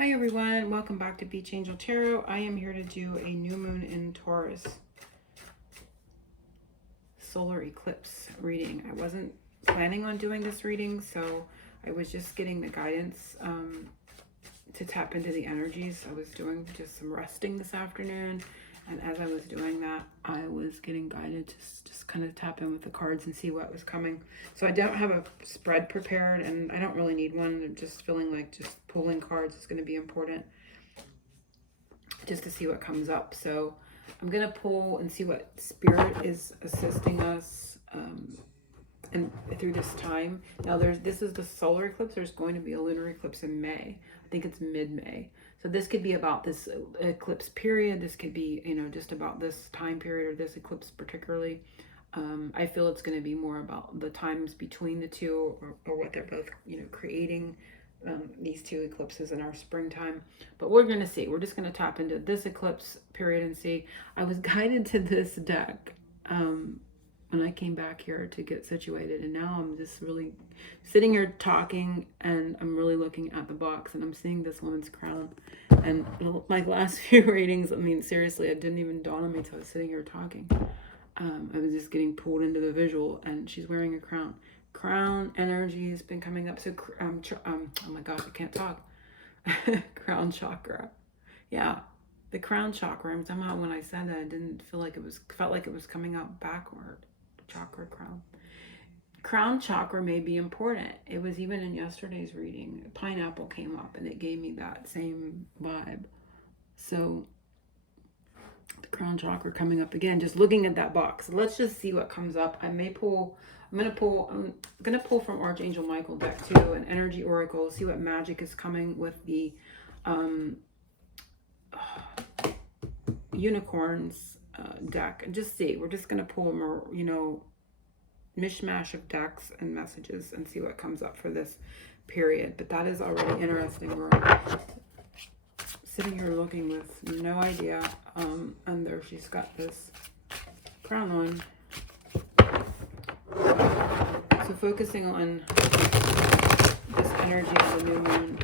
Hi everyone, welcome back to Beach Angel Tarot. I am here to do a new moon in Taurus solar eclipse reading. I wasn't planning on doing this reading, so I was just getting the guidance to tap into the energies. I was doing just some resting this afternoon, and as I was doing that, I was getting guided to just kind of tap in with the cards and see what was coming. So I don't have a spread prepared, and I don't really need one. I'm just feeling like just pulling cards is going to be important just to see what comes up. So I'm going to pull and see what spirit is assisting us and through this time. Now this is the solar eclipse. There's going to be a lunar eclipse in May. I think it's mid-May. So this could be about this eclipse period. This could be, just about this time period or this eclipse particularly. I feel it's going to be more about the times between the two or what they're both, creating these two eclipses in our springtime. But we're going to see. We're just going to tap into this eclipse period and see. I was guided to this deck when I came back here to get situated, and now I'm just really sitting here talking, and I'm really looking at the box, and I'm seeing this woman's crown. And my last few readings, I mean, seriously, it didn't even dawn on me until I was sitting here talking. I was just getting pulled into the visual, and she's wearing a crown. Crown energy has been coming up. So, oh my gosh, I can't talk. Crown chakra. Yeah, the crown chakra. And somehow when I said that, I didn't feel like felt like it was coming out backward. Chakra crown. Crown chakra may be important. It was even in yesterday's reading. Pineapple came up and it gave me that same vibe. So the crown chakra coming up again, just looking at that box. Let's just see what comes up. I'm gonna pull from Archangel Michael deck too, an energy oracle, see what magic is coming with the unicorns deck, and just see. We're just going to pull more, mishmash of decks and messages and see what comes up for this period. But that is already interesting. We're sitting here looking with no idea. And there she's got this crown on. So focusing on this energy of the new moon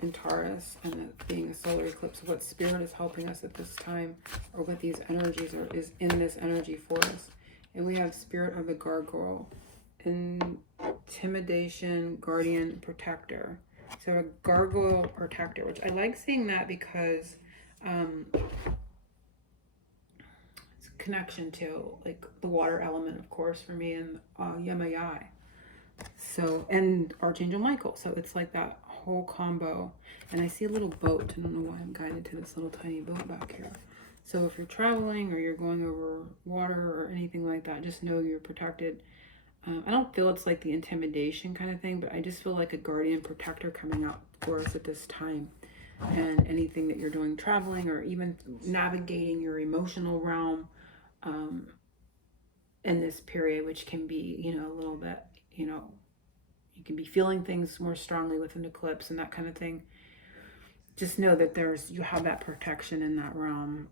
in Taurus and it being a solar eclipse, what spirit is helping us at this time, or what these energies is in this energy for us. And we have spirit of the gargoyle, intimidation, guardian, protector. So a gargoyle protector, which I like saying that because it's a connection to like the water element, of course, for me, and Yamayai. So, and Archangel Michael. So it's like that whole combo. And I see a little boat. I don't know why I'm guided to this little tiny boat back here. So if you're traveling or you're going over water or anything like that, just know you're protected. I don't feel it's like the intimidation kind of thing, but I just feel like a guardian protector coming out for us at this time. And anything that you're doing traveling or even navigating your emotional realm in this period, which can be, a little bit, you can be feeling things more strongly with an eclipse and that kind of thing. Just know that you have that protection in that realm.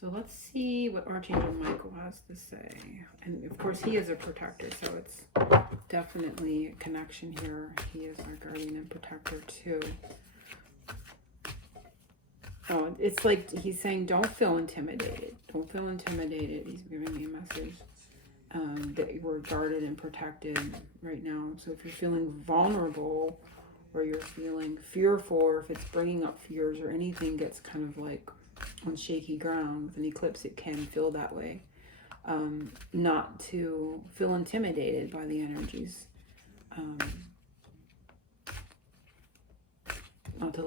So let's see what Archangel Michael has to say. And of course, he is a protector, so it's definitely a connection here. He is our guardian and protector too. Oh, it's like he's saying, don't feel intimidated. Don't feel intimidated. He's giving me a message that we're guarded and protected right now. So if you're feeling vulnerable or you're feeling fearful, or if it's bringing up fears or anything gets kind of like on shaky ground with an eclipse, it can feel that way. Not to feel intimidated by the energies. Not to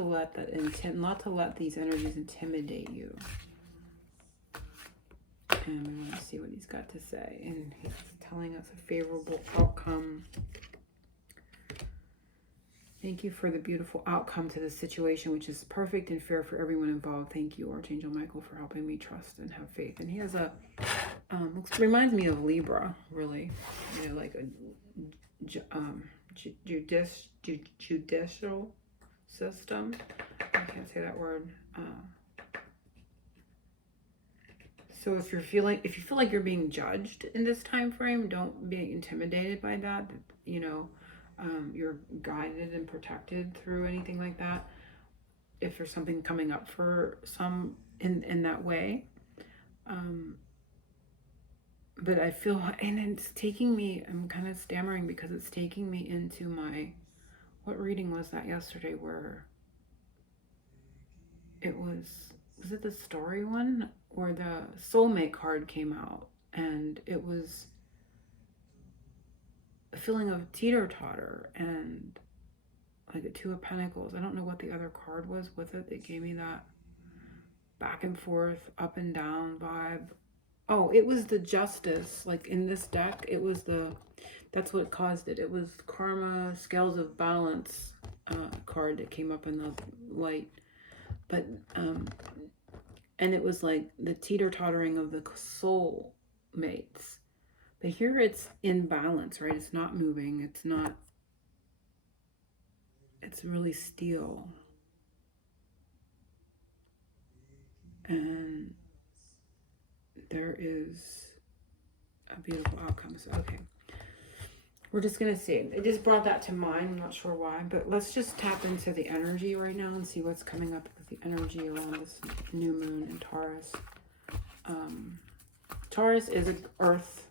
let these energies intimidate you. And we want to see what he's got to say. And he's telling us a favorable outcome. Thank you for the beautiful outcome to this situation, which is perfect and fair for everyone involved. Thank you, Archangel Michael, for helping me trust and have faith. And he has a, reminds me of Libra, really. Like a judicial system. I can't say that word. So if you feel like you're being judged in this time frame, don't be intimidated by that. You know, you're guided and protected through anything like that. If there's something coming up for some in that way, but I feel, and it's taking me. I'm kind of stammering because it's taking me into my. What reading was that yesterday? Where it was it the story one or the soulmate card came out, and it was a feeling of teeter-totter and like the Two of Pentacles. I don't know what the other card was with it that gave me that back and forth, up and down vibe. Oh, it was the Justice. Like in this deck, it was that's what caused it. It was Karma, Scales of Balance card that came up in the light. But, and it was like the teeter-tottering of the soul mates. But here it's in balance, right? It's not moving. It's really still. And there is a beautiful outcome. So, okay. We're just going to see. It just brought that to mind. I'm not sure why. But let's just tap into the energy right now and see what's coming up with the energy around this new moon in Taurus. Taurus is an earth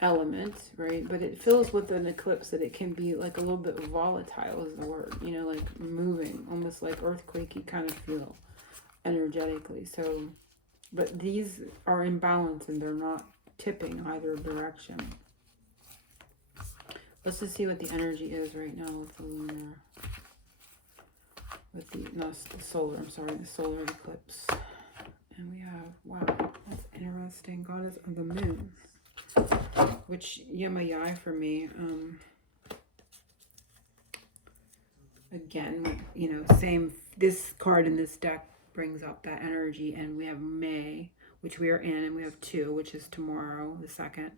element, right? But it feels with an eclipse that it can be like a little bit volatile is the word, you know, like moving, almost like earthquakey kind of feel energetically. So, but these are in balance and they're not tipping either direction. Let's just see what the energy is right now with the lunar, with the solar, I'm sorry, the solar eclipse. And we have, wow, that's interesting. Goddess of the moon, which Yamayai for me, again, you know, same, this card in this deck brings up that energy. And we have May, which we are in, and we have 2, which is tomorrow, the 2nd,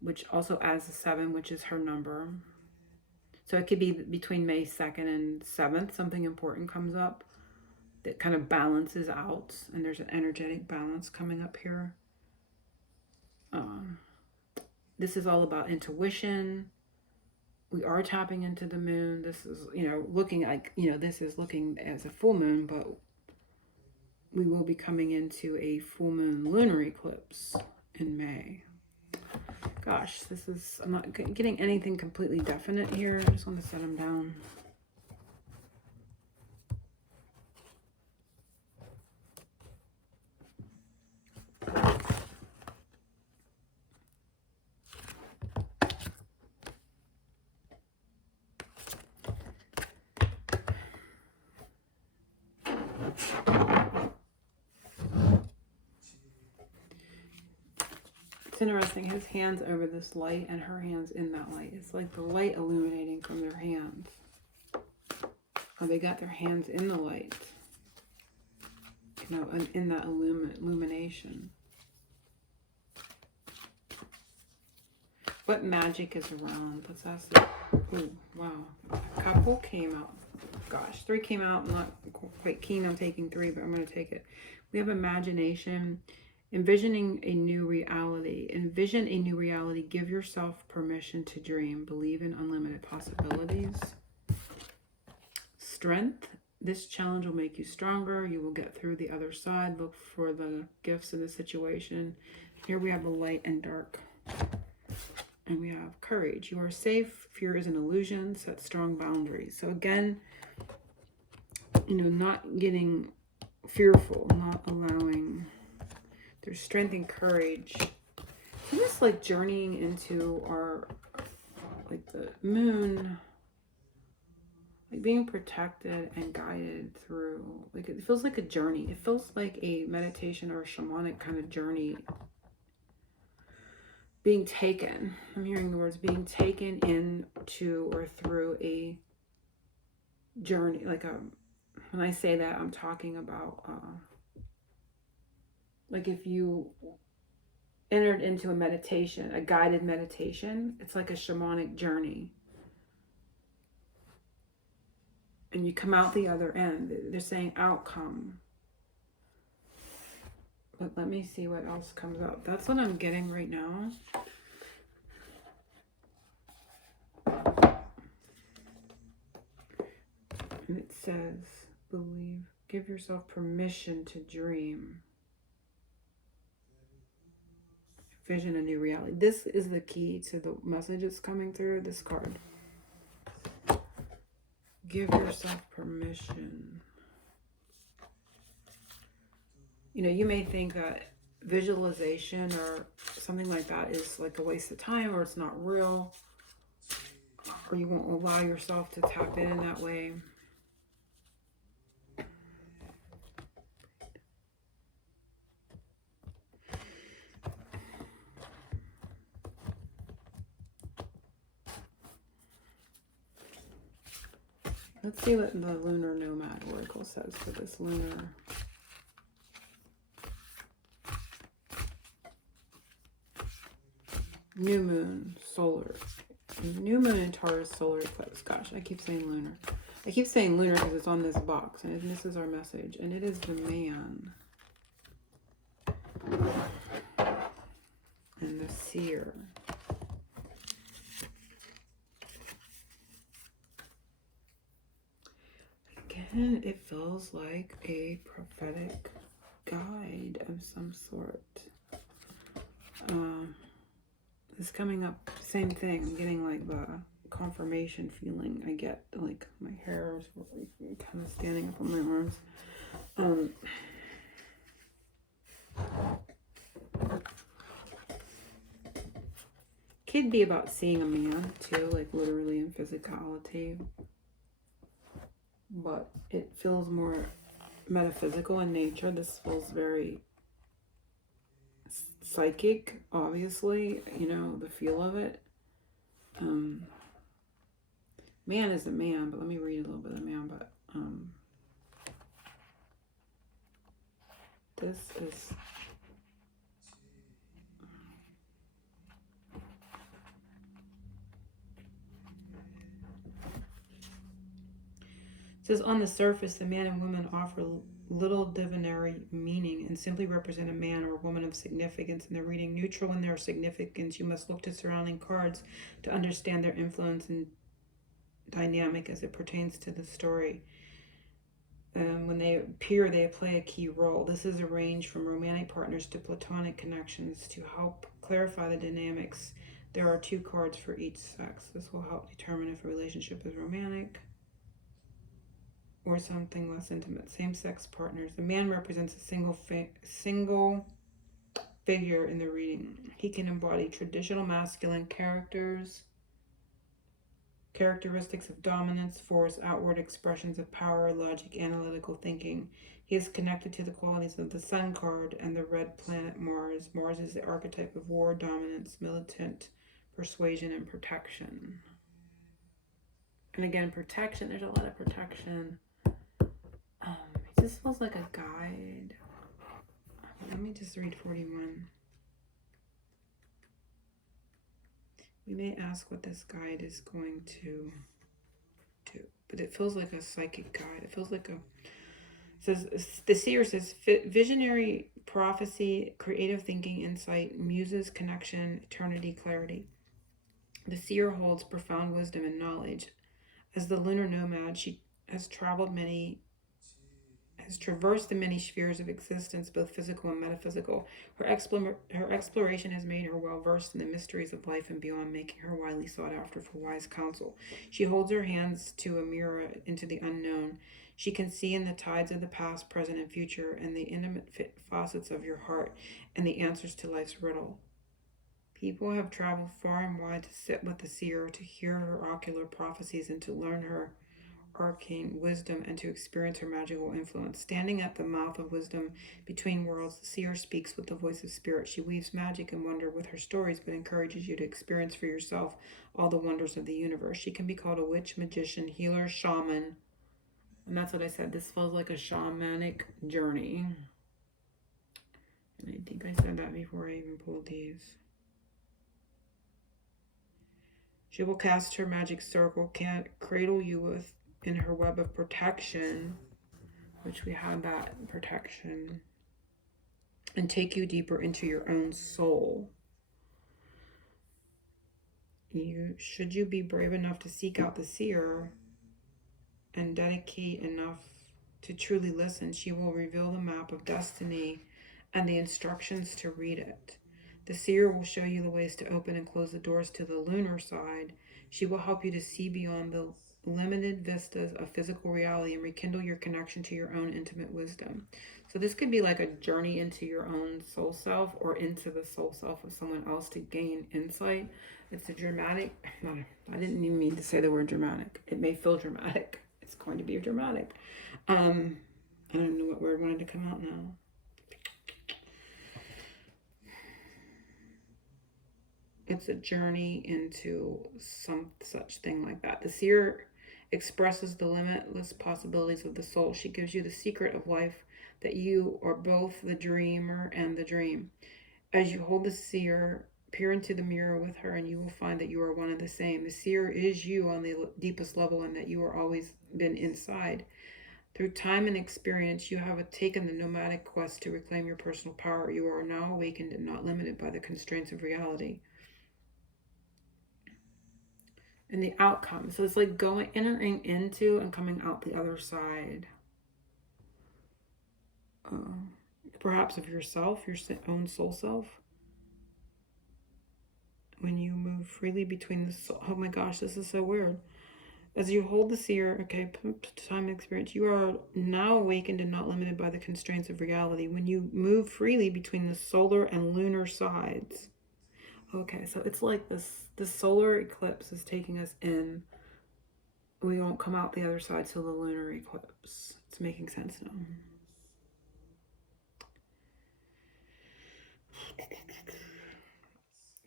which also adds the 7, which is her number. So it could be between May 2nd and 7th, something important comes up that kind of balances out, and there's an energetic balance coming up here. This is all about intuition. We are tapping into the moon. This is, you know, looking like, you know, this is looking as a full moon, but we will be coming into a full moon lunar eclipse in May. Gosh, this is, I'm not getting anything completely definite here. I just want to set them down. Interesting, his hands over this light and her hands in that light. It's like the light illuminating from their hands. Oh, they got their hands in the light, you know, in that illumination. What magic is around? Let's ask it. Ooh, wow. A couple came out. Gosh, 3 came out. I'm not quite keen on taking 3, but I'm going to take it. We have imagination. Envisioning a new reality. Envision a new reality. Give yourself permission to dream. Believe in unlimited possibilities. Strength. This challenge will make you stronger. You will get through the other side. Look for the gifts of the situation. Here we have the light and dark. And we have courage. You are safe. Fear is an illusion. Set strong boundaries. So again, you know, not getting fearful, not allowing... There's strength and courage. So just like journeying into our, like the moon, like being protected and guided through, like it feels like a journey. It feels like a meditation or a shamanic kind of journey. Being taken, I'm hearing the words, being taken into or through a journey. Like when I say that, I'm talking about, like if you entered into a meditation, a guided meditation, it's like a shamanic journey. and you come out the other end. They're saying outcome. But let me see what else comes up. That's what I'm getting right now. And it says, believe, give yourself permission to dream. Vision a new reality. This is the key to the message that's coming through this card. Give yourself permission. You know, you may think that visualization or something like that is like a waste of time, or it's not real, or you won't allow yourself to tap in that way. Let's see what the Lunar Nomad Oracle says for this lunar. New moon, solar. New moon in Taurus, solar eclipse. Gosh, I keep saying lunar. I keep saying lunar because it's on this box and this is our message. And it is the man. And the seer. Again, it feels like a prophetic guide of some sort. It's coming up, same thing. I'm getting like the confirmation feeling I get, like my hair is kind of standing up on my arms. Could be about seeing a man too, like literally in physicality. But it feels more metaphysical in nature. This feels very psychic, obviously, you know, the feel of it. Man is a man, but let me read a little bit of man, but this is it says on the surface the man and woman offer little divinatory meaning and simply represent a man or a woman of significance in the reading. Neutral in their significance, you must look to surrounding cards to understand their influence and dynamic as it pertains to the story. When they appear, they play a key role. This is a range from romantic partners to platonic connections. To help clarify the dynamics, there are 2 cards for each sex. This will help determine if a relationship is romantic or something less intimate. Same-sex partners. The man represents a single figure in the reading. He can embody traditional masculine characteristics of dominance, force, outward expressions of power, logic, analytical thinking. He is connected to the qualities of the Sun card and the red planet Mars. Mars is the archetype of war, dominance, militant, persuasion, and protection. And again, protection, there's a lot of protection. It just feels like a guide. Let me just read 41. We may ask what this guide is going to do, but it feels like a psychic guide. It feels like the seer says visionary prophecy, creative thinking, insight, muses, connection, eternity, clarity. The seer holds profound wisdom and knowledge. As the lunar nomad, she has traversed the many spheres of existence, both physical and metaphysical. Her exploration has made her well versed in the mysteries of life and beyond, making her widely sought after for wise counsel. She holds her hands to a mirror into the unknown. She can see in the tides of the past, present, and future, and the intimate facets of your heart, and the answers to life's riddle. People have traveled far and wide to sit with the seer, to hear her ocular prophecies, and to learn her arcane wisdom and to experience her magical influence. Standing at the mouth of wisdom between worlds, the seer speaks with the voice of spirit. She weaves magic and wonder with her stories, but encourages you to experience for yourself all the wonders of the universe. She can be called a witch, magician, healer, shaman. And that's what I said. This feels like a shamanic journey. And I think I said that before I even pulled these. She will cast her magic circle, cradle you with in her web of protection, which we have that protection, and take you deeper into your own soul. Should you be brave enough to seek out the seer and dedicate enough to truly listen, she will reveal the map of destiny and the instructions to read it. The seer will show you the ways to open and close the doors to the lunar side. She will help you to see beyond the limited vistas of physical reality and rekindle your connection to your own intimate wisdom. So this could be like a journey into your own soul self or into the soul self of someone else to gain insight. It's a dramatic, I didn't even mean to say the word dramatic. It may feel dramatic. It's going to be dramatic. I don't know what word wanted to come out now. It's a journey into some such thing like that. The seer expresses the limitless possibilities of the soul. She gives you the secret of life, that you are both the dreamer and the dream. As you hold the seer, peer into the mirror with her, and you will find that you are one and the same. The seer is you on the deepest level, and that you are always been inside. Through time and experience, you have taken the nomadic quest to reclaim your personal power. You are now awakened and not limited by the constraints of reality. And the outcome. So it's like entering into and coming out the other side. Perhaps of yourself, your own soul self. When you move freely between the soul. Oh my gosh, this is so weird. As you hold the seer, okay, time and experience, you are now awakened and not limited by the constraints of reality. When you move freely between the solar and lunar sides. Okay, so it's like this solar eclipse is taking us in. We won't come out the other side till the lunar eclipse. It's making sense now.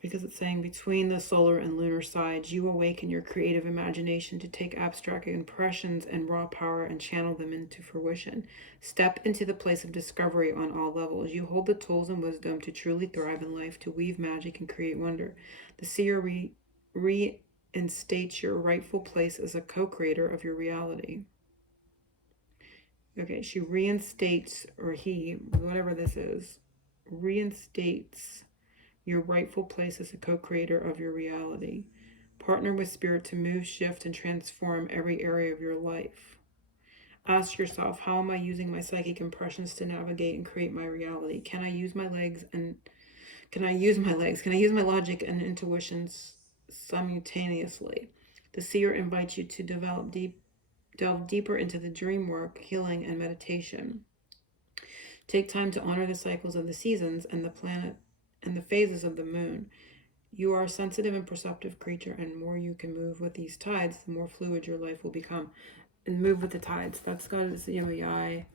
Because it's saying between the solar and lunar sides, you awaken your creative imagination to take abstract impressions and raw power and channel them into fruition. Step into the place of discovery on all levels. You hold the tools and wisdom to truly thrive in life, to weave magic and create wonder. The seer reinstates your rightful place as a co-creator of your reality. Okay, she reinstates, or he, whatever this is, reinstates your rightful place as a co-creator of your reality. Partner with spirit to move, shift, and transform every area of your life. Ask yourself, how am I using my psychic impressions to navigate and create my reality? Can I use my legs? Can I use my logic and intuitions simultaneously? The seer invites you to delve deeper into the dream work, healing, and meditation. Take time to honor the cycles of the seasons and the planet and the phases of the moon. You are a sensitive and perceptive creature, and the more you can move with these tides, the more fluid your life will become. And move with the tides. That's Goddess Yai.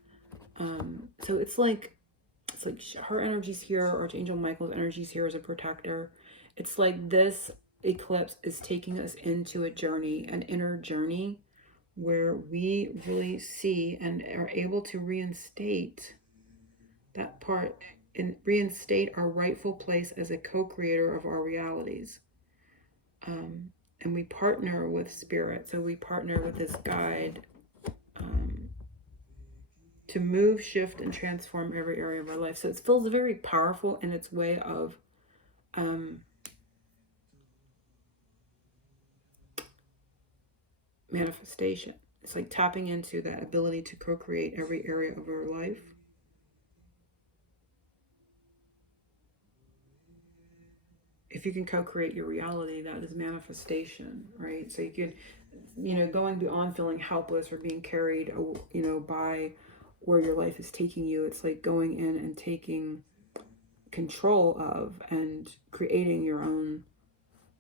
So it's like her energy's here, Archangel Michael's energy's here as a protector. It's like this eclipse is taking us into a journey, an inner journey, where we really see and are able to reinstate that part and reinstate our rightful place as a co-creator of our realities. And we partner with spirit. So we partner with this guide to move, shift, and transform every area of our life. So it feels very powerful in its way of manifestation. It's like tapping into that ability to co-create every area of our life. If you can co-create your reality, that is manifestation, right? So you could, going beyond feeling helpless or being carried, by where your life is taking you. It's like going in and taking control of and creating your own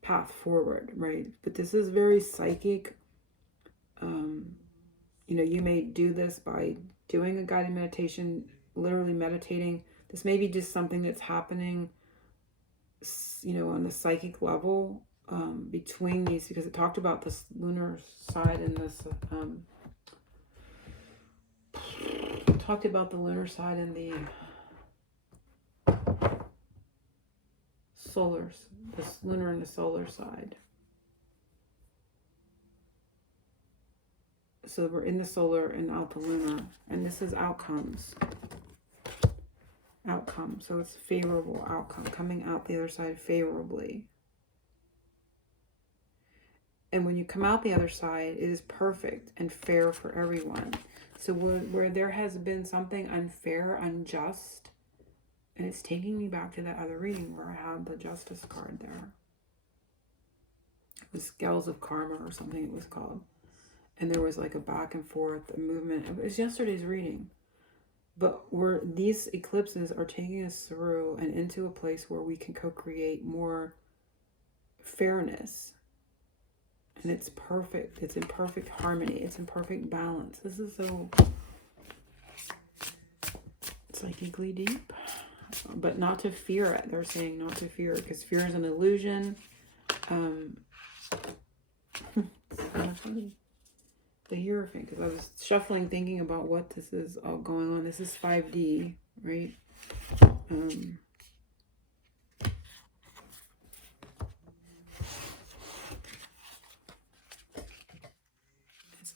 path forward, right? But this is very psychic. You may do this by doing a guided meditation, literally meditating. This may be just something that's happening on the psychic level between these, because it talked about this lunar side and this talked about the lunar side and the this lunar and the solar side. So we're in the solar and out the lunar. And this is outcomes. Outcome. So it's favorable outcome. Coming out the other side favorably. And when you come out the other side, it is perfect and fair for everyone. So where there has been something unfair, unjust, and it's taking me back to that other reading where I had the Justice card there. The Scales of Karma or something it was called. And there was like a back and forth, a movement. It was yesterday's reading. But these eclipses are taking us through and into a place where we can co-create more fairness. And it's perfect. It's in perfect harmony. It's in perfect balance. This is so psychically deep. But not to fear it. They're saying not to fear it. Because fear is an illusion. It's kind of funny. The Hierophant. Because I was shuffling thinking about what this is all going on. This is 5D. Right?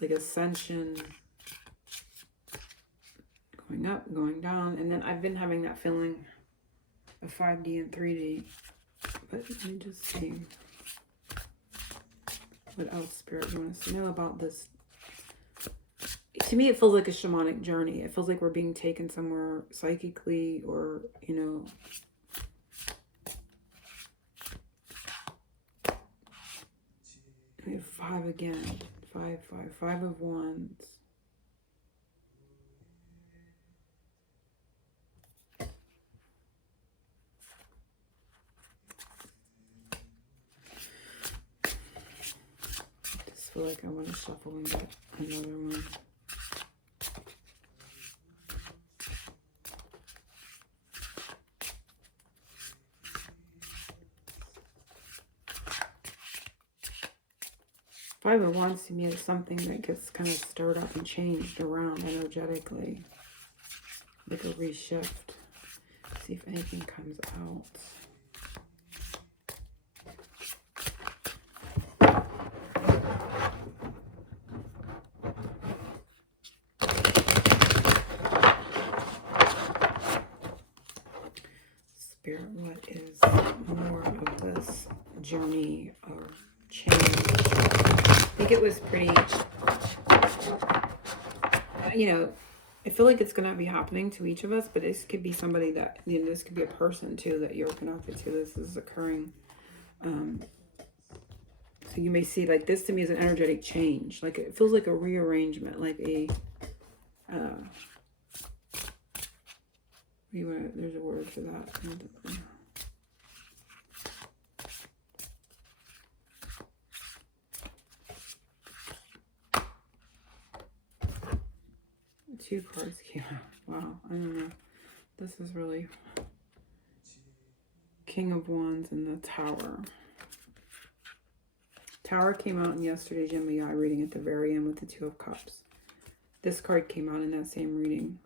Like ascension, going up, going down, and then I've been having that feeling of 5D and 3D. But let me just see what else Spirit you want us to know about this. To me, it feels like a shamanic journey. It feels like we're being taken somewhere psychically, or we have 5 again. 5, 5, 5 of Wands. I just feel like I want to shuffle and get another one. Five of Wands to me is something that gets kind of stirred up and changed around energetically. Like a reshift. See if anything comes out. Spirit, what is more of this journey or change? I think it was pretty, I feel like it's going to be happening to each of us, but this could be somebody that, this could be a person too that you're connected to. This is occurring. So you may see, like, this to me is an energetic change. Like, it feels like a rearrangement, like a, there's a word for that. 2 cards came out. Wow, I don't know. This is really King of Wands and the Tower. Tower came out in yesterday's Gemini reading at the very end with the 2 of Cups. This card came out in that same reading.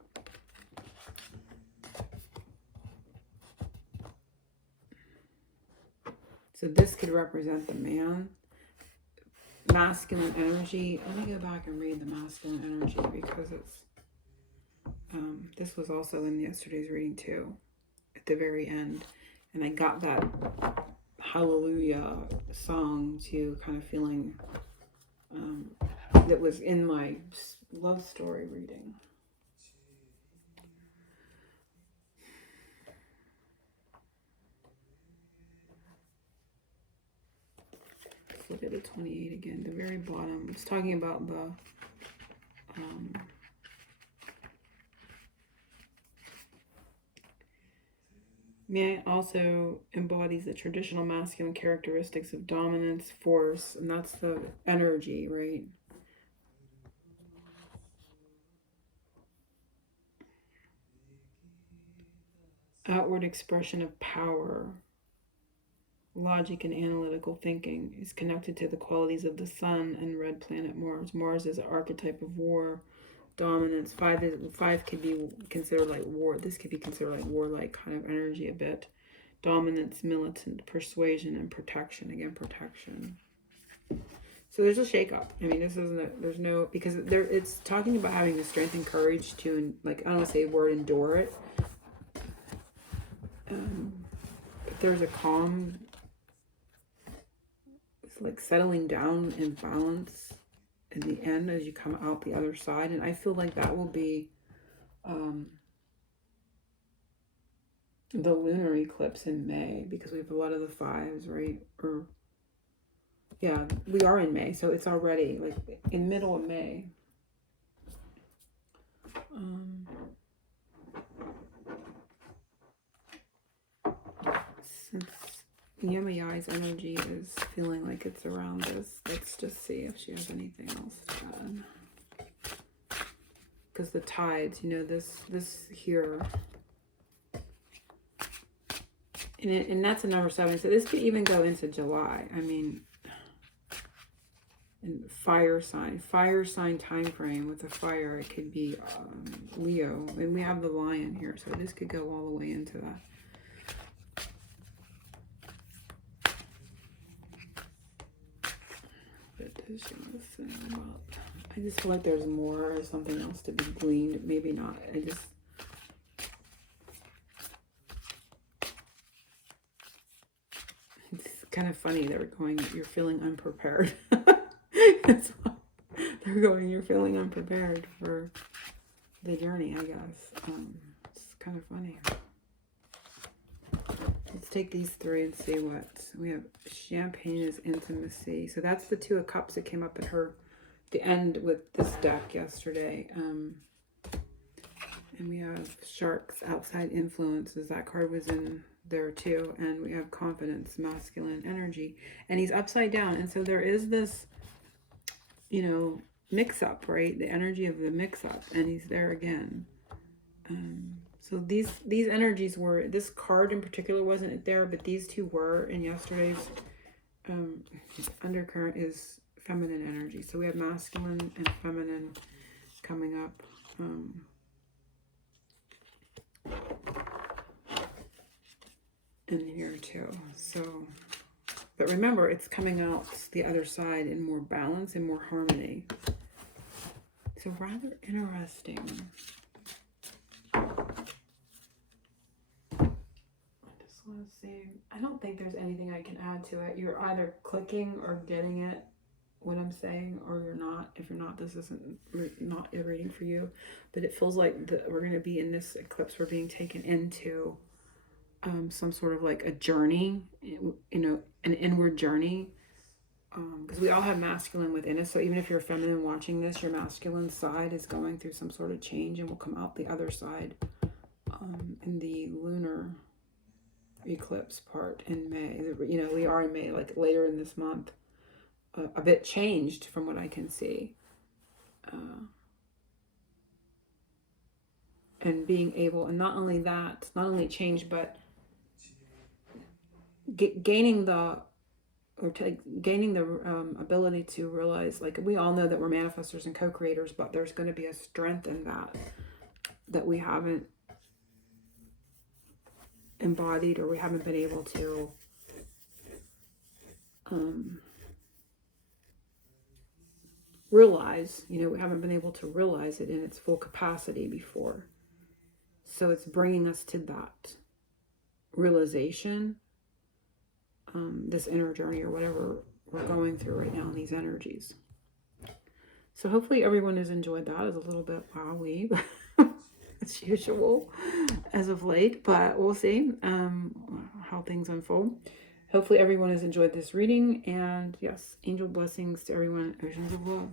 So this could represent the man. Masculine energy. Let me go back and read the masculine energy because it's this was also in yesterday's reading too, at the very end. And I got that hallelujah song too, kind of feeling that was in my love story reading. Let's look at the 28 again, the very bottom. It's talking about the man also embodies the traditional masculine characteristics of dominance, force, and that's the energy, right? Outward expression of power, logic, and analytical thinking is connected to the qualities of the sun and red planet Mars. Mars is an archetype of war, dominance. 5 could be considered like war. This could be considered like warlike kind of energy a bit. Dominance, militant, persuasion, and protection. Again, protection. So there's a shakeup. I mean, this isn't there's no, because there, it's talking about having the strength and courage to, like, I don't want to say the word endure it. But there's a calm, it's like settling down in balance in the end as you come out the other side. And I feel like that will be the lunar eclipse in May, because we have a lot of the fives, right? Or yeah, we are in May, so it's already like in middle of May. Since Yemai's energy is feeling like it's around us, let's just see if she has anything else to add. Because the tides, you know, this here, and that's a number 7. So this could even go into July. I mean, and fire sign time frame with the fire, it could be Leo, and we have the lion here, so this could go all the way into that. What does she want to say about? I just feel like there's more or something else to be gleaned. Maybe not. It's kind of funny. They're going, you're feeling unprepared. That's why they're going, you're feeling unprepared for the journey, I guess. It's kind of funny. Let's take these 3 and see what we have. Champagne is intimacy. So that's the 2 of Cups that came up at the end with this deck yesterday. And we have Sharks, outside influences. That card was in there too. And we have confidence, masculine energy. And he's upside down. And so there is this, you know, mix up, right? The energy of the mix up. And he's there again. So these energies were, this card in particular wasn't there, but these 2 were in yesterday's undercurrent is feminine energy. So we have masculine and feminine coming up. In here too. So, but remember, it's coming out the other side in more balance and more harmony. So rather interesting. Let's see. I don't think there's anything I can add to it. You're either clicking or getting it, what I'm saying, or you're not. If you're not, this isn't not a reading for you. But it feels like we're going to be in this eclipse. We're being taken into some sort of like a journey, you know, an inward journey. Because we all have masculine within us. So even if you're feminine watching this, your masculine side is going through some sort of change and will come out the other side in the lunar eclipse part in May. You know, we are in May, like later in this month. A bit changed from what I can see. And being able, and not only that, not only change, but gaining the ability to realize, like, we all know that we're manifestors and co-creators, but there's going to be a strength in that we haven't embodied, or we haven't been able to realize. You know, we haven't been able to realize it in its full capacity before. So it's bringing us to that realization, this inner journey, or whatever we're going through right now in these energies. So hopefully everyone has enjoyed that. It's a little bit wowie as usual as of late, but we'll see how things unfold. Hopefully everyone has enjoyed this reading, and yes, angel blessings to everyone. Oceans of love.